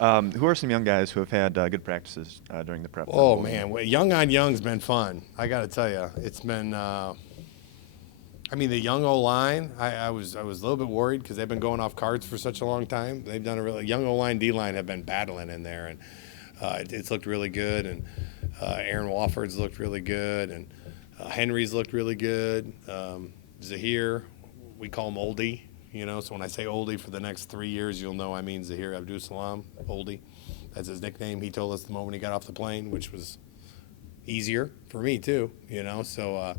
Who are some young guys who have had good practices during the prep? for the Oh bowl game? man, young on young's been fun. I got to tell you, it's been. I mean, the young O line. I was a little bit worried because they've been going off cards for such a long time. They've done a really young O line, D line have been battling in there, and it's looked really good. And Aaron Wofford's looked really good, and Henry's looked really good. Zahir, we call him Oldie. So when I say Oldie for the next 3 years, you'll know I mean Zahir Abdul-Salam, Oldie. That's his nickname. He told us the moment he got off the plane, which was easier for me too. So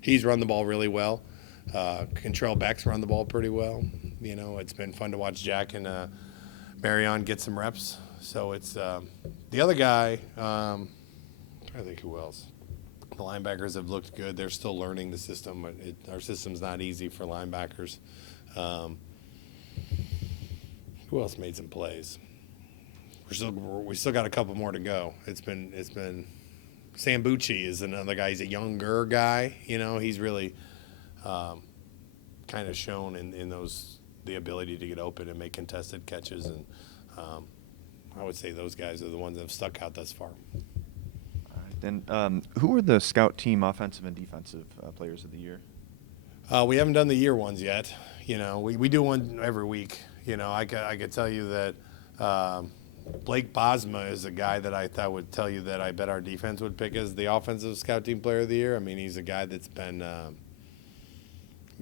he's run the ball really well. Contrell Beck's run the ball pretty well. It's been fun to watch Jack and Marion get some reps. So it's the other guy. I'm trying to think who else. The linebackers have looked good. They're still learning the system. Our system's not easy for linebackers. Who else made some plays? We still got a couple more to go. It's been Sambucci is another guy. He's a younger guy. He's really kind of shown in those the ability to get open and make contested catches, and I would say those guys are the ones that have stuck out thus far. All right. Then, who were the scout team offensive and defensive players of the year? We haven't done the year ones yet. We do one every week. I could tell you that Blake Bosma is a guy that I thought would tell you that I bet our defense would pick as the offensive scout team player of the year. I mean, he's a guy that's been,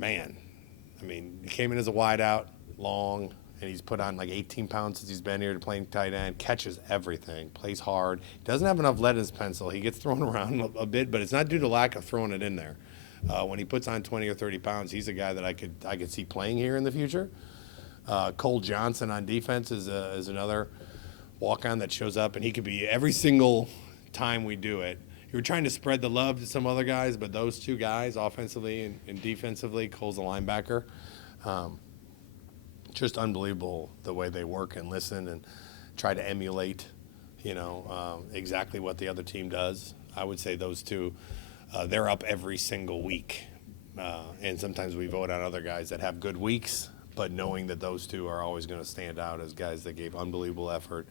he came in as a wideout, long, and he's put on like 18 pounds since he's been here to playing tight end, catches everything, plays hard. Doesn't have enough lead in his pencil. He gets thrown around a bit, but it's not due to lack of throwing it in there. When he puts on 20 or 30 pounds, he's a guy that I could see playing here in the future. Cole Johnson on defense is another walk-on that shows up, and he could be every single time we do it. You're trying to spread the love to some other guys, but those two guys, offensively and defensively, Cole's a linebacker. Just unbelievable the way they work and listen and try to emulate, exactly what the other team does. I would say those two, they're up every single week. And sometimes we vote on other guys that have good weeks, but knowing that those two are always going to stand out as guys that gave unbelievable effort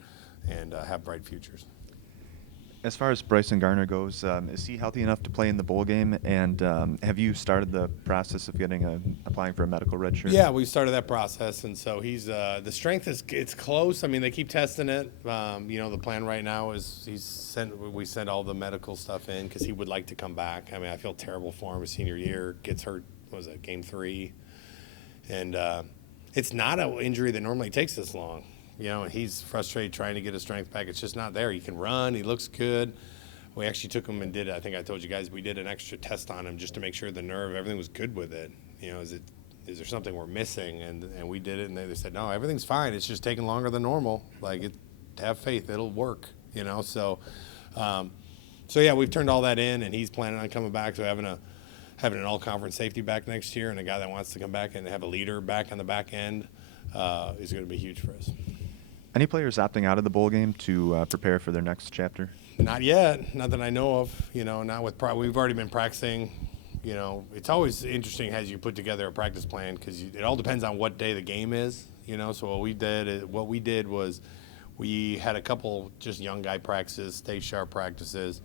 and have bright futures. As far as Bryson Garner goes, is he healthy enough to play in the bowl game? And have you started the process of applying for a medical red shirt? Yeah, we started that process, and so he's the strength it's close. I mean, they keep testing it. The plan right now is we send all the medical stuff in because he would like to come back. I mean, I feel terrible for him. His senior year gets hurt. What was that, game 3? And it's not an injury that normally takes this long. And he's frustrated trying to get his strength back. It's just not there. He can run. He looks good. We actually took him and did, I think I told you guys, we did an extra test on him just to make sure the nerve, everything was good with it. Is there something we're missing? And we did it, and they said, no, everything's fine. It's just taking longer than normal. Have faith. It'll work, So yeah, we've turned all that in, and he's planning on coming back. So having an all-conference safety back next year and a guy that wants to come back and have a leader back on the back end is going to be huge for us. Any players opting out of the bowl game to prepare for their next chapter? Not yet, not that I know of. Not with we've already been practicing. It's always interesting as you put together a practice plan because it all depends on what day the game is. So what we did was we had a couple just young guy practices, stay sharp practices.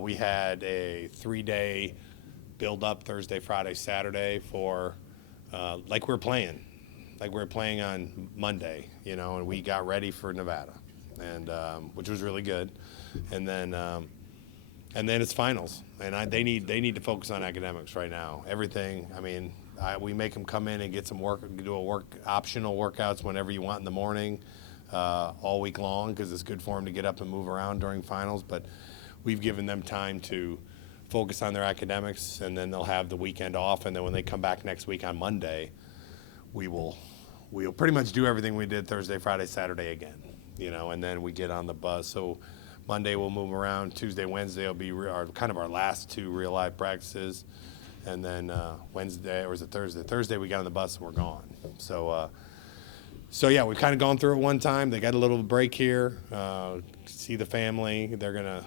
We had a 3-day build up Thursday, Friday, Saturday for like we're playing. Like we were playing on Monday, and we got ready for Nevada, and which was really good. And then it's finals, and they need to focus on academics right now. Everything. I mean, we make them come in and get some work, do optional workouts whenever you want in the morning, all week long because it's good for them to get up and move around during finals. But we've given them time to focus on their academics, and then they'll have the weekend off, and then when they come back next week on Monday, we'll pretty much do everything we did Thursday, Friday, Saturday again, and then we get on the bus. So Monday we'll move around. Tuesday, Wednesday will be our last 2 real life practices, and then Wednesday, or was it Thursday? Thursday we got on the bus and we're gone. So yeah, we've kind of gone through it one time. They got a little break here, see the family. They're gonna,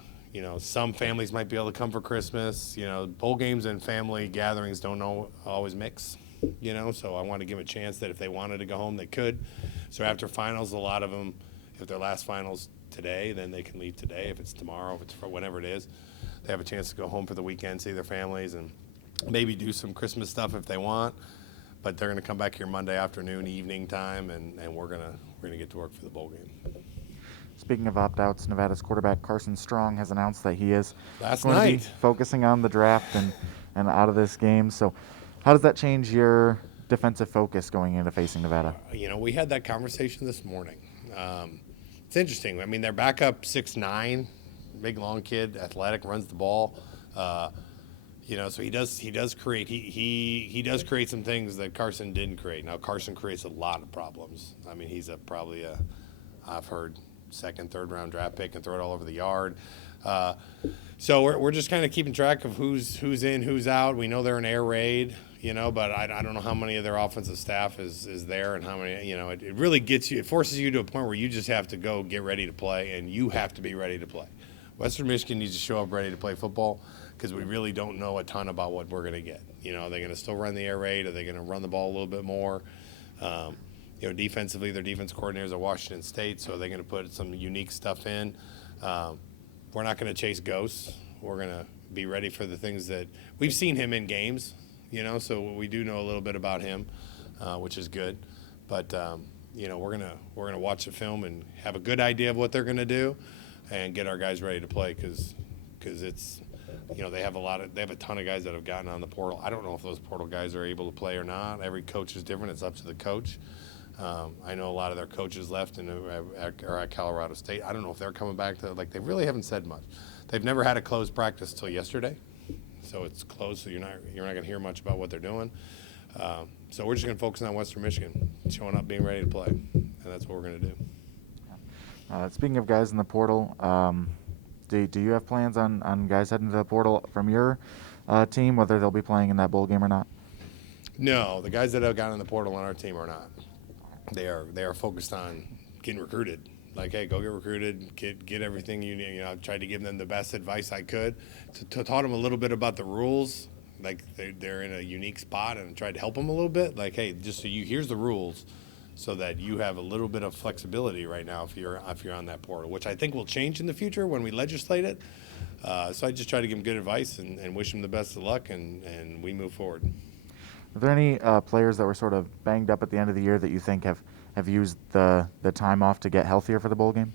some families might be able to come for Christmas. Bowl games and family gatherings don't always mix. So I want to give them a chance that if they wanted to go home, they could. So after finals, a lot of them, if their last finals today, then they can leave today. If it's tomorrow, if it's for whenever it is, they have a chance to go home for the weekend, see their families, and maybe do some Christmas stuff if they want. But they're going to come back here Monday afternoon, evening time, and we're gonna get to work for the bowl game. Speaking of opt-outs, Nevada's quarterback Carson Strong has announced that he is Last going to night. be focusing on the draft and out of this game. So how does that change your defensive focus going into facing Nevada? We had that conversation this morning. It's interesting. I mean, their backup 6'9", big long kid, athletic, runs the ball. So he does create he does create some things that Carson didn't create. Now Carson creates a lot of problems. I mean, he's probably I've heard second, third round draft pick and throw it all over the yard. So we're just kind of keeping track of who's in, who's out. We know they're an air raid, but I don't know how many of their offensive staff is there and how many. It really it forces you to a point where you just have to go get ready to play, and you have to be ready to play. Western Michigan needs to show up ready to play football because we really don't know a ton about what we're going to get. Are they going to still run the air raid? Are they going to run the ball a little bit more? Defensively, their defense coordinators at Washington State, so they're going to put some unique stuff in. We're not going to chase ghosts. We're going to be ready for the things that we've seen him in games, so we do know a little bit about him, which is good. But we're gonna watch the film and have a good idea of what they're going to do, and get our guys ready to play because it's. They have a ton of guys that have gotten on the portal. I don't know if those portal guys are able to play or not. Every coach is different. It's up to the coach. I know a lot of their coaches left and are at Colorado State. I don't know if they're coming back to they really haven't said much. They've never had a closed practice till yesterday, so it's closed. So you're not going to hear much about what they're doing. So we're just going to focus on Western Michigan, showing up, being ready to play, and that's what we're going to do. Speaking of guys in the portal, do you have plans on guys heading to the portal from your team, whether they'll be playing in that bowl game or not? No, the guys that have gotten in the portal on our team are not. They are focused on getting recruited. Hey, go get recruited, get everything you need. I've tried to give them the best advice I could. To taught them a little bit about the rules. They're in a unique spot, and tried to help them a little bit. Hey, just so here's the rules, so that you have a little bit of flexibility right now if you're on that portal, which I think will change in the future when we legislate it. So I just try to give them good advice and wish them the best of luck, and we move forward. Are there any players that were sort of banged up at the end of the year that you think have used the time off to get healthier for the bowl game?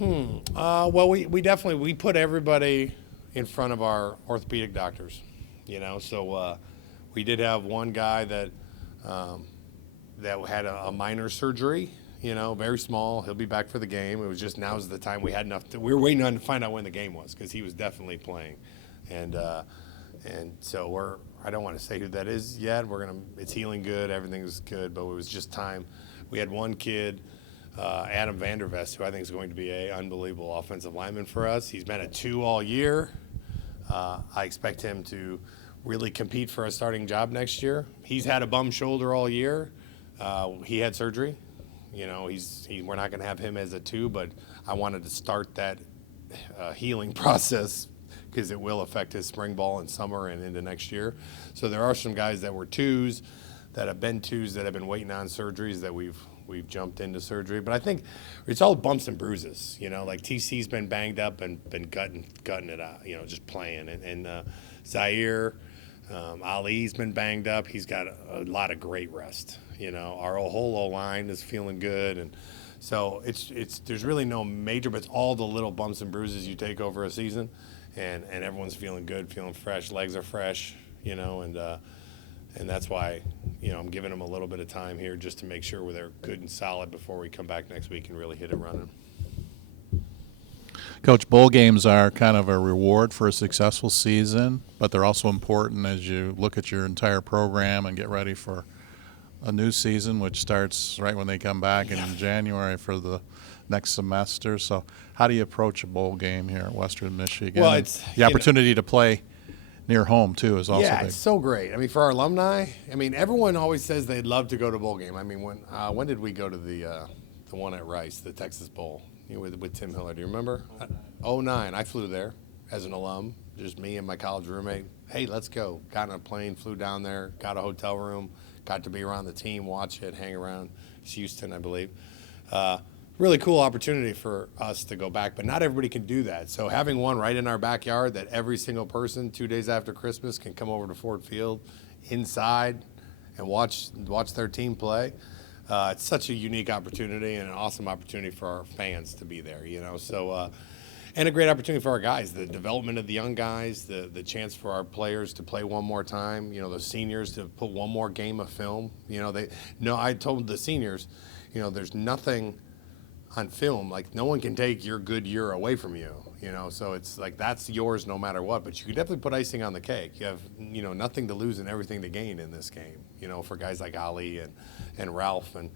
Well, we definitely put everybody in front of our orthopedic doctors, So we did have one guy that had a minor surgery, very small. He'll be back for the game. It was just now's the time we had enough. We were waiting on to find out when the game was because he was definitely playing, and so I don't want to say who that is yet. It's healing good, everything's good, but it was just time. We had one kid, Adam Vander, who I think is going to be an unbelievable offensive lineman for us. He's been a 2 all year. I expect him to really compete for a starting job next year. He's had a bum shoulder all year. He had surgery. We're not going to have him as a 2, but I wanted to start that healing process because it will affect his spring ball in summer and into next year. So there are some guys that were 2s, that have been 2s, that have been waiting on surgeries that we've jumped into surgery. But I think it's all bumps and bruises. TC's been banged up and been gutting it out. Just playing. And Zaire, Ali's been banged up. He's got a lot of great rest. Our whole O-line is feeling good, and so there's really no major, but it's all the little bumps and bruises you take over a season, and everyone's feeling good, feeling fresh, legs are fresh, and that's why I'm giving them a little bit of time here just to make sure they're good and solid before we come back next week and really hit it running. Coach, bowl games are kind of a reward for a successful season, but they're also important as you look at your entire program and get ready for a new season, which starts right when they come back in January for the next semester. So how do you approach a bowl game here at Western Michigan? Well, and the opportunity to play near home, too, is also big. It's so great. For our alumni, everyone always says they'd love to go to a bowl game. When did we go to the one at Rice, the Texas Bowl, with Tim Hiller? Do you remember? 2009. I flew there as an alum, just me and my college roommate. Hey, let's go. Got on a plane, flew down there, got a hotel room, got to be around the team, watch it, hang around. It's Houston, I believe. really cool opportunity for us to go back, but not everybody can do that. So having one right in our backyard that every single person 2 days after Christmas can come over to Ford Field inside and watch their team play. It's such a unique opportunity and an awesome opportunity for our fans to be there, you know. So, and a great opportunity for our guys, the development of the young guys, the chance for our players to play one more time, you know, the seniors to put one more game of film. You know, I told the seniors, you know, there's nothing on film, like no one can take your good year away from you, you know, so it's like that's yours no matter what, but you can definitely put icing on the cake. You have, you know, nothing to lose and everything to gain in this game, you know, for guys like Ali and Ralph, and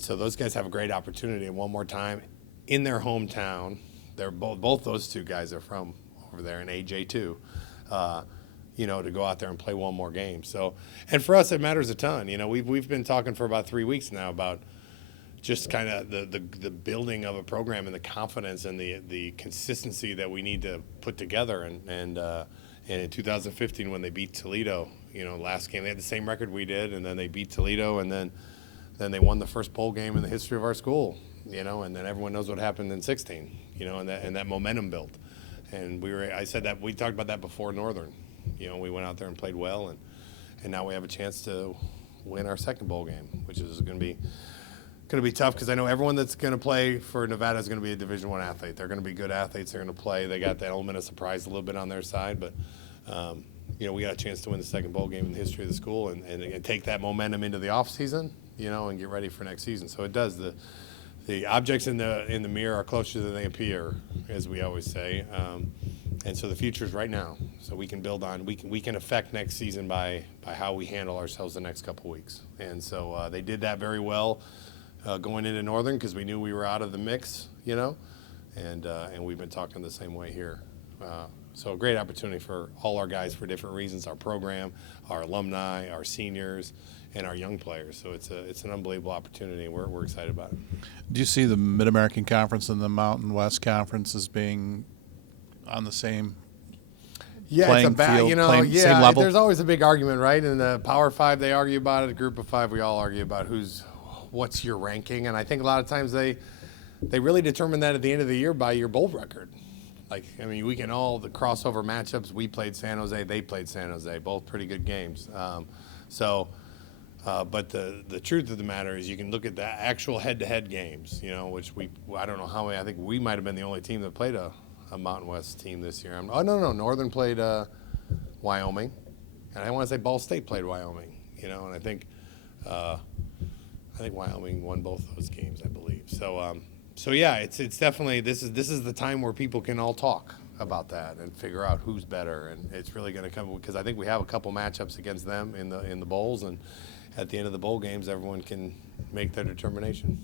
so those guys have a great opportunity, and one more time in their hometown. They're both those two guys are from over there, and AJ too, you know, to go out there and play one more game. So, and for us it matters a ton. You know, we've been talking for about 3 weeks now about just kind of the building of a program and the confidence and the consistency that we need to put together. And in 2015 when they beat Toledo, you know, last game they had the same record we did, and then they beat Toledo, and then they won the first bowl game in the history of our school, you know, and then everyone knows what happened in 16, you know, and that momentum built. And I said that we talked about that before Northern, you know, we went out there and played well, and now we have a chance to win our second bowl game, which is going to be tough because I know everyone that's going to play for Nevada is going to be a Division I athlete. They're going to be good athletes. They're going to play. They got that element of surprise a little bit on their side, but you know, we got a chance to win the second bowl game in the history of the school and take that momentum into the off season, you know, and get ready for next season. So it does. The objects in the mirror are closer than they appear, as we always say, and so the future is right now. So we can build on. We can affect next season by how we handle ourselves the next couple weeks. And so they did that very well. Going into Northern because we knew we were out of the mix, you know, and we've been talking the same way here. So a great opportunity for all our guys for different reasons, our program, our alumni, our seniors, and our young players. So it's an unbelievable opportunity, and we're excited about it. Do you see the Mid-American Conference and the Mountain West Conference as being on the same playing field, same level? There's always a big argument, right? In the Power Five, they argue about it. The Group of Five, we all argue about what's your ranking, and I think a lot of times they really determine that at the end of the year by your bowl record. Like, I mean, we can all the crossover matchups. We played San Jose, they played San Jose, both pretty good games. But the truth of the matter is, you can look at the actual head-to-head games. You know, which I don't know how many. I think we might have been the only team that played a Mountain West team this year. No, Northern played Wyoming, and I want to say Ball State played Wyoming. You know, and I think Wyoming won both those games, I believe. So yeah, it's definitely this is the time where people can all talk about that and figure out who's better, and it's really going to come because I think we have a couple matchups against them in the bowls, and at the end of the bowl games, everyone can make their determination.